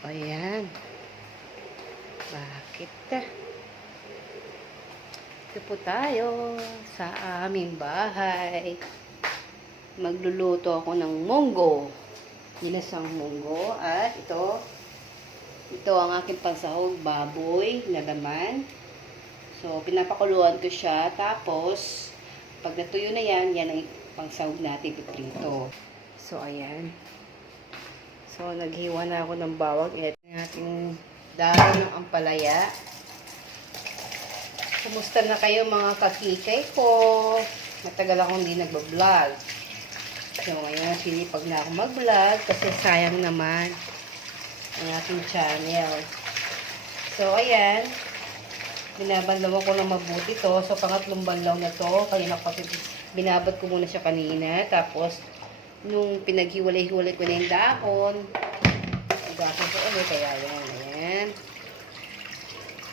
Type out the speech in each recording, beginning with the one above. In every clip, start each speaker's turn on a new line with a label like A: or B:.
A: Ayan. Bakit? Ito po tayo sa aming bahay. Magluluto ako ng munggo. Nilasang munggo. At ito, ito ang aking pansahog baboy na laman. So, pinapakuluan ko siya. Tapos, pag natuyo na yan, yan ang pangsahog natin piprito. So, ayan. So, naghiwa na ako ng bawang. Ito yung ating dahon ng ampalaya. Kumusta na kayo mga kakikay ko? Matagal akong hindi nagbablog. So, ngayon, sinipag na ako mag-vlog kasi sayang naman ang ating channel. So, ayan. Binabanlaw ko ng mabuti to. So, pangatlong banlaw na to. Kanina kasi binabad ko muna siya kanina. Tapos, nung pinaghiwalay-hiwalay ko na yung dahon, nagdahon ko ulit. Kaya yan, ayan.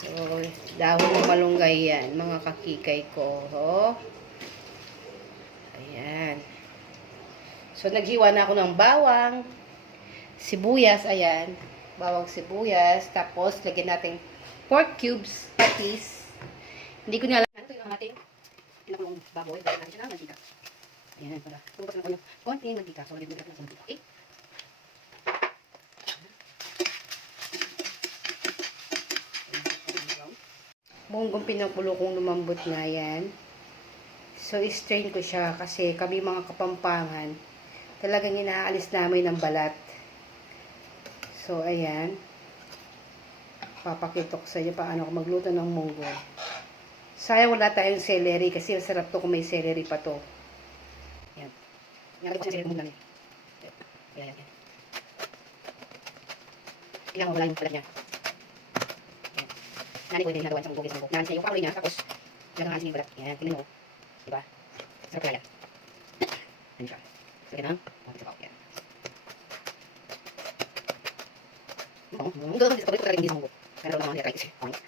A: So, dahon ng malunggay yan, mga kakikay ko. Oh. Ayan. So, naghiwa na ako ng bawang, sibuyas, ayan. Bawang sibuyas. Tapos, lagyan natin pork cubes, patis. Hindi ko na alam. Ito yung ating pinakulong baboy. Lagyan natin siya mantika. Ayan, para. Na ko yung konting mantika. So, lagyan natin ng mantika. Okay? Bunggong pinakulo kong lumambot na yan. So, strain ko siya kasi kami mga kapampangan, talagang inaalis namin ng balat. So, ayan. Papakitok sa inyo paano ako magluto ng munggo. Sayang wala tayong celery kasi masarap to kung may celery pa to. Ayan. Yan ko sa celery muna. Ayan, ayan. Kailangan wala yung balat niya. Ayan. Nani ko din ginagawa sa munggo sa munggo. Nansi yung kapoy niya tapos nagahansin yung balat. Ayan, tingnan mo. Diba? Sarap kaya. Ano siya? Sige na. Bakit sa Yan. Oo, ang gawin ko talaga hindi sa munggo. Kaya naman mga nilakay kasi. Okay.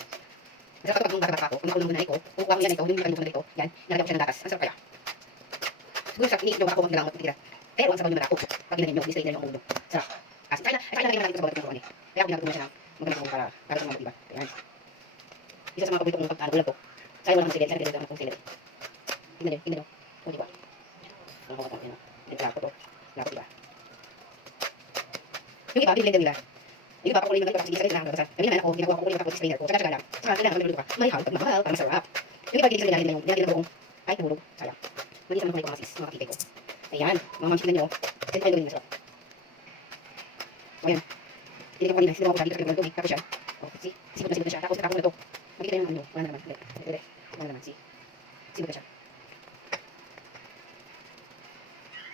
A: Masarap kapag nung bata-bata ako, kumakulong muna ko, kukuha ko yan ito, hindi ko ito, yan, nalagyan ko siya ng gatas. Sarap kaya. Siguro sa iniinom ako mag dalang tira. Pero ang sarap yung ako, pag ginagin nyo, display na yung ulo. Sarap. Kasi kaya na, kaya na natin sa bawat ng Kaya ako ginagawa siya ng magandang para, para sa mga diba? Ayan. Isa sa mga paborito kong pagkano ulam ko. Sayang wala ng sigaret, sayang pinagdama kong sigaret. Tingnan nyo, tingnan nyo. O, diba? Ang mga katakin, no? Naglapo to. Lapo, diba? Yung iba, bibili nila. Yung iba, pakukulin ng iba, sige, sa kailangan basta. Kami naman ako, ginagawa ko kukulin ng strainer ko. Saka lang. Saka kailangan magluluto ka. May hal, pag mahal, para masarap. Yung iba, bibili nila yung nilagyan ng buong kahit nahulog. Sayang. Mali sa mga sis, mga kapitay ko. Ayan, mga mams, tingnan nyo. Ito ay gawin masarap. So, ayan. Tinignan ko kanina, sinawa ko dito sa pinagawin Tapos siya. Oh, si, sipot na sipot na siya. Tapos nakapon na to. Makikita yung ano, wala na naman. Ulit. Wala na naman, si. Sipot na siya.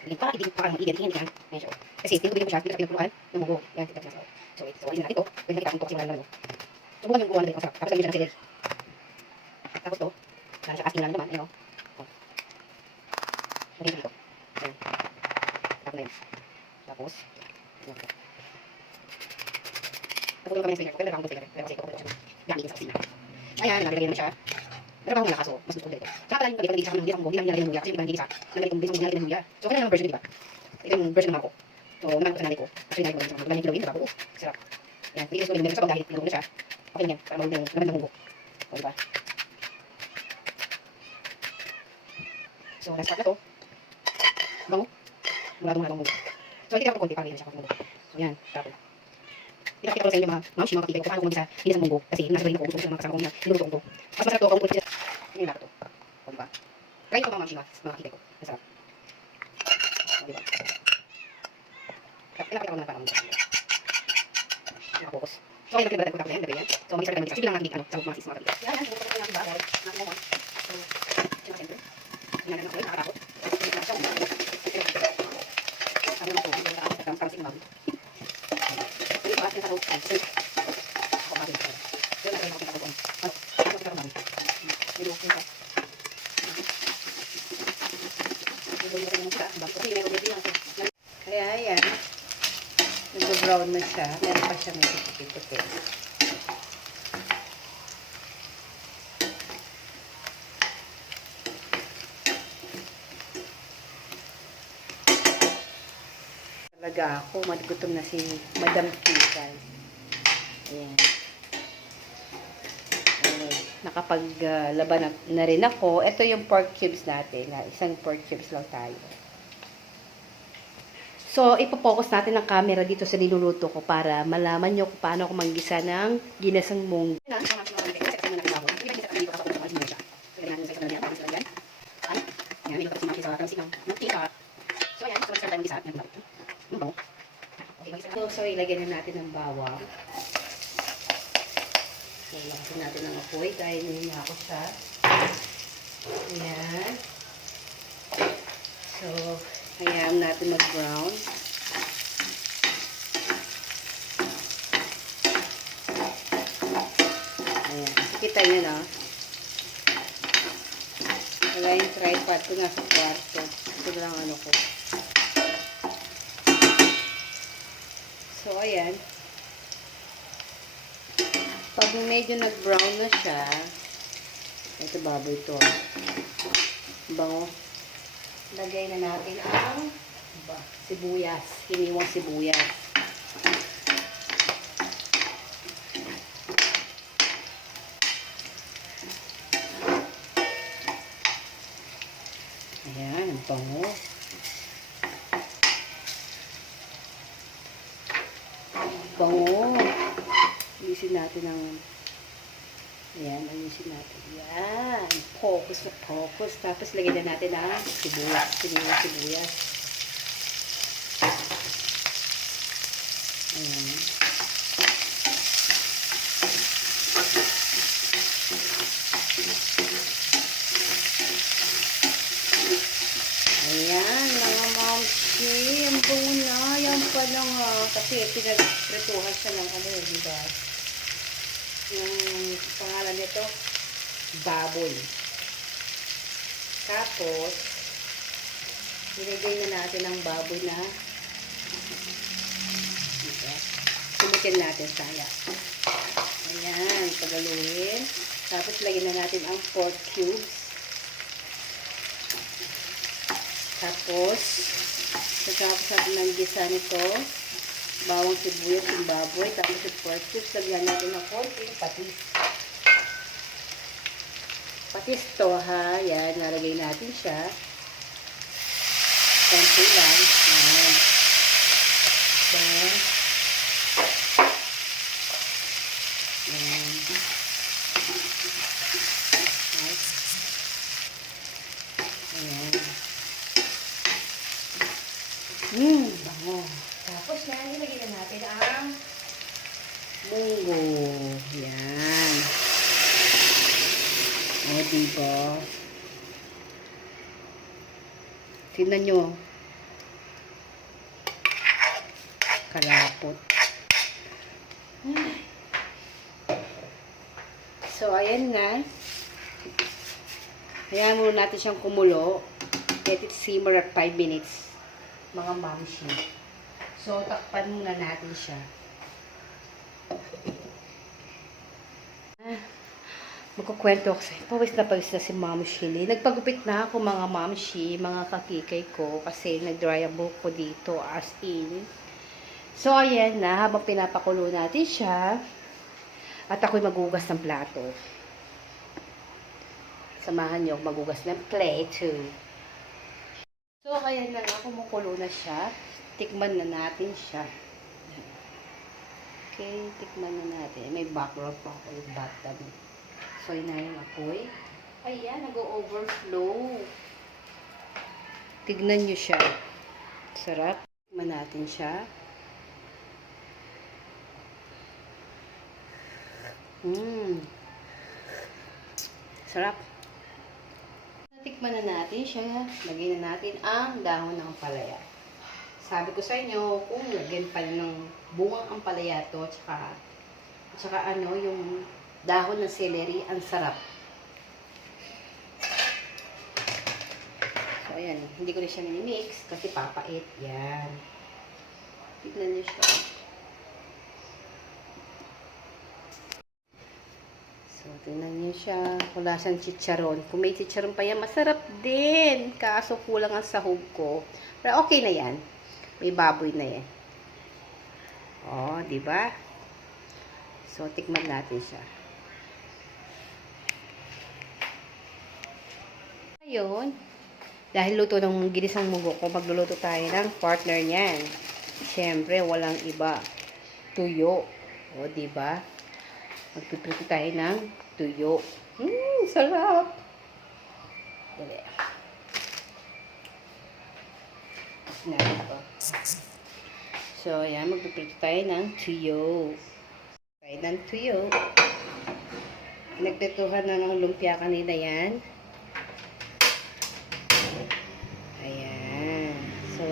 A: Again, para ibig parang ibig tingin tingin. Ayan siya. Kasi tinutubig ko siya, dito sa pinagpuluhan ng mugo. Yan, tingnan siya. So, wait. So, alisin natin ito. Pwede nakita kung ito kasi wala naman. Subukan yung gawa natin. Masarap. Tapos lagyan siya ng sili. Tapos to, wala siya asking lang naman. Ayan. Oh. Siya dito. Ayan. Tapos na yun. Tapos, ayan ko. Tapos kami ng strainer ko. Pero nakakong strainer. Pero kasi ko ko siya. Gamit sa kusina. Ayan, nalagyan na siya. Pero baka wala kaso, mas gusto ko dito. Saka pala yung pagkakita sa akin ng hindi ako hindi lang nilalagyan ng luya. Kasi hindi sa, nalagyan kong bisong nilalagyan ng luya. So, kailangan ng version, di ba? Ito yung version ng ako. So, naman ko sa nanay ko. Actually, nanay ko din sa mga. Diba, kilawin, diba? Oo, sarap. Yan, pilitis ko yung sa dahil pinagulong na siya. Okay lang yan, para mawag naman ng munggo. O, diba? So, last part na to. Bango. Muladong muladong munggo. So, hindi ko konti para yan siya. So, yan, tapos. Pinakita ko sa inyo mga mouse, mga kapitay ko, paano ko mag-isa hinas ng munggo. Kasi nasa galing ako, gusto ko sa mga kasama ko niya, niluto ko. Mas masarap to kung ulit sila. Yun yung to. O, diba? Try nyo mga mamsi, mga kapitay ko. Masarap. O, diba? Pinakita ko na parang munggo. Nakapokus. So, ayun, nagkibalan ko tapos yan, gabi yan. So, mag-isa ka naman. Sige lang natin ano, sa mga sis, mga kapitay. Yan, yan, bubuksan ko bahay. Natin mo, So, sino siyempre? Ginagawa ko yun, nakatakot. Sabi naman po, hindi na ako parang sing mami. Hindi ba, tinatawag ko, sir. Ako, mami. Yun, nagawin ako tinatawag ko. Ano? Ano tinatawag mami? Nilo, yun ka. Nilo, yun ka yung mukha. Diba? Kasi meron din yan. Kaya, ayan. Nag-brown na siya. Meron pa siya may puti-puti. Talaga ako, magutom na si Madam Kisay.
B: Ayan. Okay. Nakapaglaban na, na rin ako. Ito yung pork cubes natin. Ha? Isang pork cubes lang tayo. So, ipopokus natin ang camera dito sa niluluto ko para malaman nyo kung paano ako manggisa ng ginasang munggo. So, ilagyan na natin ng bawang. So, lakasin natin ng apoy dahil niya ako siya. Ayan. So, hayaan natin mag-brown. Ayan. Kita nyo na. Wala yung tripod ko nasa kwarto. Ito lang ano ko. So, ayan. Pag medyo nag-brown na siya, ito baboy to. Bango. Lagay na natin ang sibuyas. Hiniwang sibuyas. Ayan, ang bango. Bango. Ayusin natin ang Ayan, ayusin natin. Yan. Focus na focus. Tapos lagyan na natin ang sibuyas. Sibuyas, sibuyas. Ayan. Ayan, mga momshi. Ang bango na. Yan pa lang ha. Kasi pinagprituhan siya ng ano, di ba? Yung pangalan nito, baboy. Tapos, nilagay na natin ang baboy na diba? Sumitin natin saya. Ayan, pagaluhin. Tapos, lagyan na natin ang pork cubes. Tapos, pagkakapos natin ng gisa nito, bawang sibuyas yung baboy, tapos yung pork cubes, lagyan natin ng konting patis. Patis to ha, yan, nalagay natin siya. Konti lang, yan. Yan. Yan. Ayan. Mmm, bango. Tapos na, ilagay na natin ang munggo. Yan. O, diba? Tingnan nyo. Kalapot. So, ayan na. Hayaan muna natin siyang kumulo. Let it simmer at 5 minutes. Mga mamshi. So, takpan muna natin siya. Magkukwento ako sa'yo. Pawis na pawis na si Ma'am. Nagpagupit na ako mga mamshi, mga kakikay ko, kasi nag-dry ko dito as in. So, ayan na, habang pinapakulo natin siya, at ako'y magugas ng plato. Samahan niyo magugas ng plate. So, ayan na nga, kumukulo na siya. Tikman na natin siya. Okay, tikman na natin. May background pa ako yung bathtub. So, yun na yung apoy. Ayan, nag-overflow. Tignan nyo siya. Sarap. Tikman natin siya. Mmm. Sarap. Natikman na natin siya. Lagyan na natin ang dahon ng palaya. Sabi ko sa inyo, kung lagyan pa ng bungang ang palaya to, tsaka, tsaka ano, yung dahon ng celery, ang sarap. So, ayan. Hindi ko rin siya mix kasi papait. Yan. Tignan niyo siya. So, tingnan niyo siya. Wala siyang chicharon. Kung may chicharon pa yan, masarap din. Kaso kulang ang sahog ko. Pero okay na yan. May baboy na yan. Oh, di ba? So, tikman natin siya. Ayun. Dahil luto ng ginisang mugo ko, magluluto tayo ng partner niyan. Siyempre, walang iba. Tuyo. O, di ba? Magpiprito tayo ng tuyo. Mmm, sarap! Dali. So, ayan, magpiprito tayo ng tuyo. Tayo ng tuyo. Nagprituhan na ng lumpia kanina yan. Ayan.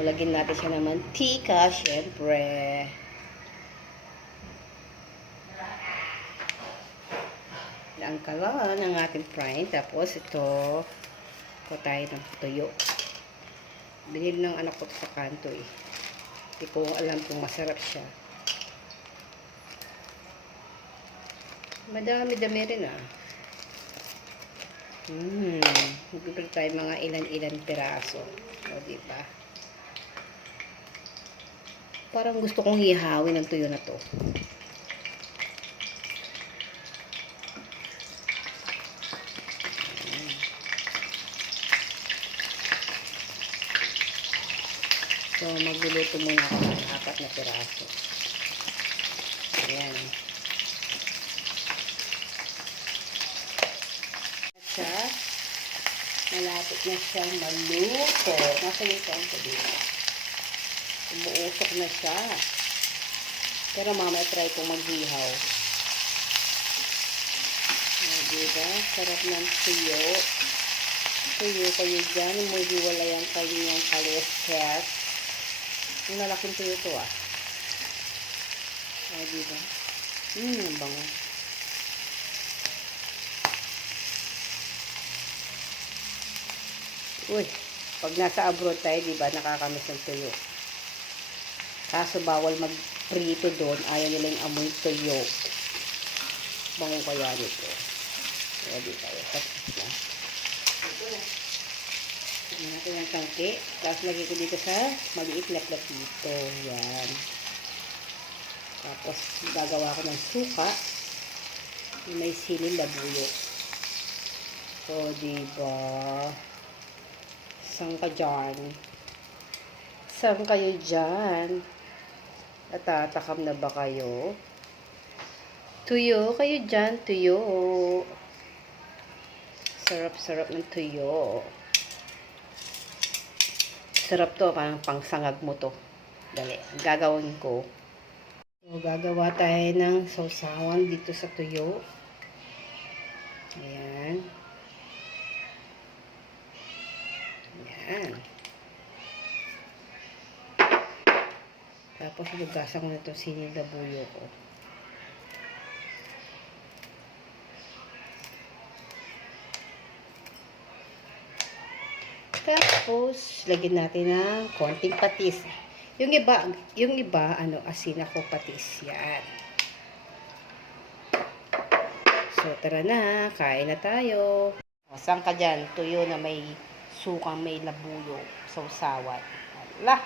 B: So, lagyan natin siya ng mantika, syempre. Ang kala ng ating frying. Tapos, ito, ito tayo ng tuyo. Binili ng anak ko sa kanto eh. Hindi ko alam kung masarap siya. Madami-dami rin ah. Hmm. Bibili tayo mga ilan-ilan piraso. O, di ba? Parang gusto kong hihawin ang tuyo na to. So, magluluto muna ako ng apat na piraso. Ayan. siya. Malapit na siyang maluto. Nasa yung ko dito. Umuusok na siya. Pero mamaya try ko maghihaw. O, diba? Sarap ng tuyo. Tuyo kayo dyan. Umuhiwalay ang kanyang kaliskes. Ang lalaking tuyo to ah. O, diba? Hmm, ang bango. Uy, pag nasa abroad tayo, di ba, nakakamiss ng tuyo. Kaso bawal mag-prito doon, ayaw nila yung amoy tuyo. Bango kaya nito. Di tayo, tapos na. Tignan natin yung tangke. Tapos lagay ko dito sa maliit na platito. Yan. Tapos gagawa ko ng suka. May sili labuyo. So, di ba? Saan ka dyan? Saan kayo dyan? Natatakam na ba kayo? Tuyo kayo dyan, tuyo. Sarap-sarap ng tuyo. Sarap to, parang pangsangag mo to. Dali, gagawin ko. So, gagawa tayo ng sausawan dito sa tuyo. Ayan. Ayan. Tapos, lugasan ko na itong sinig na buyo ko. Tapos, lagyan natin ng konting patis. Yung iba, yung iba, ano, asin ako patis. Yan. So, tara na. Kain na tayo. O, saan ka dyan? Tuyo na may sukang may labuyo. Sausawan. Ala.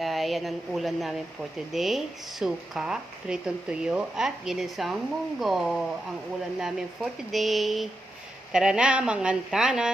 B: Kaya yan ang ulan namin for today. Suka, pritong tuyo, at ginisang munggo. Ang ulan namin for today. Tara na, mga antana!